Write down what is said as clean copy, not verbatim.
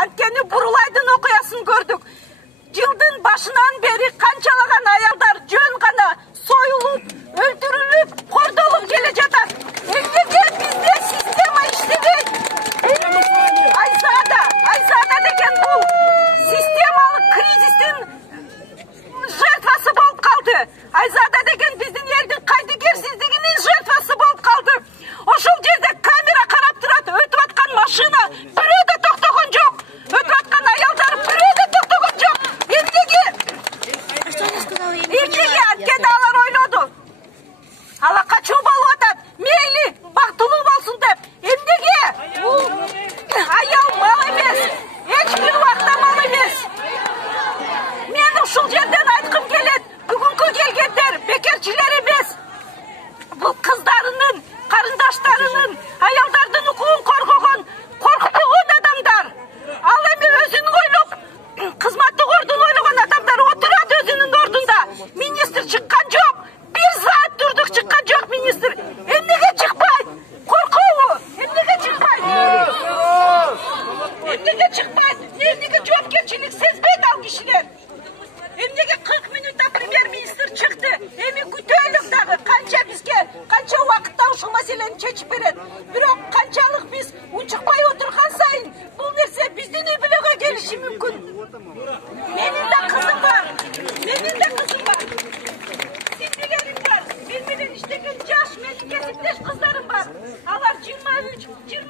Antkeni Burulaydın okuyasını gördük. Yıldın başından beri kançalagan ayalдар jön gana soyulup, öldürülüp, kordolup gele жатат. Emnege bizde sistema işlebek. Айзада деген бұл системалық кризистин жертвасы болып қалды. Айзада деген біздің елдің қайдыгерсіздігінің жертвасы болып қалды. Ошол жерде камера қарап тұрады, өтіп атқан машина біреу де тоқтаған жоқ. Өтіп атқан аялдар біреу де тоқтаған жоқ. Емнеге Анткени алар ойлоду. Ала качуу болуп атат. Мейли бактылуу болсун деп. Эмнеге? Аял мал эмес. Эч бир убакта мал эмес. Мен ушул жерден айткым келет. Бүгүнкү келгендер бекерчилер эмес. Бул кыздарынын, карындаштарынын, аялдардын укугун коргогон, коркутугун адамдар. Ал эми өзүнүн ойлоп, кызматтык ордун ойлогон адамдар отурат өзүнүн ордунда. Министр чыккан жок. 1 saat турдук, чыккан жок министр. Эмнеге чыкпайт? Коркобу? Эмнеге чыкпайт? Эмнеге чыкпайт? Эмнеге жоопкерчилик сезбейт ал кишилер? Эмнеге 40 минутта премьер-министр чыкты? Эми күтөлүк дагы канча убакытта ушул маселени чечип берет. Бирок канчалык биз унчукпай отурган сайын бул нерсе биздин үй бүлөгө келиши мүмкүн. Менин да кызым бар. Сиздегеним бар. Мен менен иштеген жаш менин кесиптеш кыздарым бар. Алар 23, 20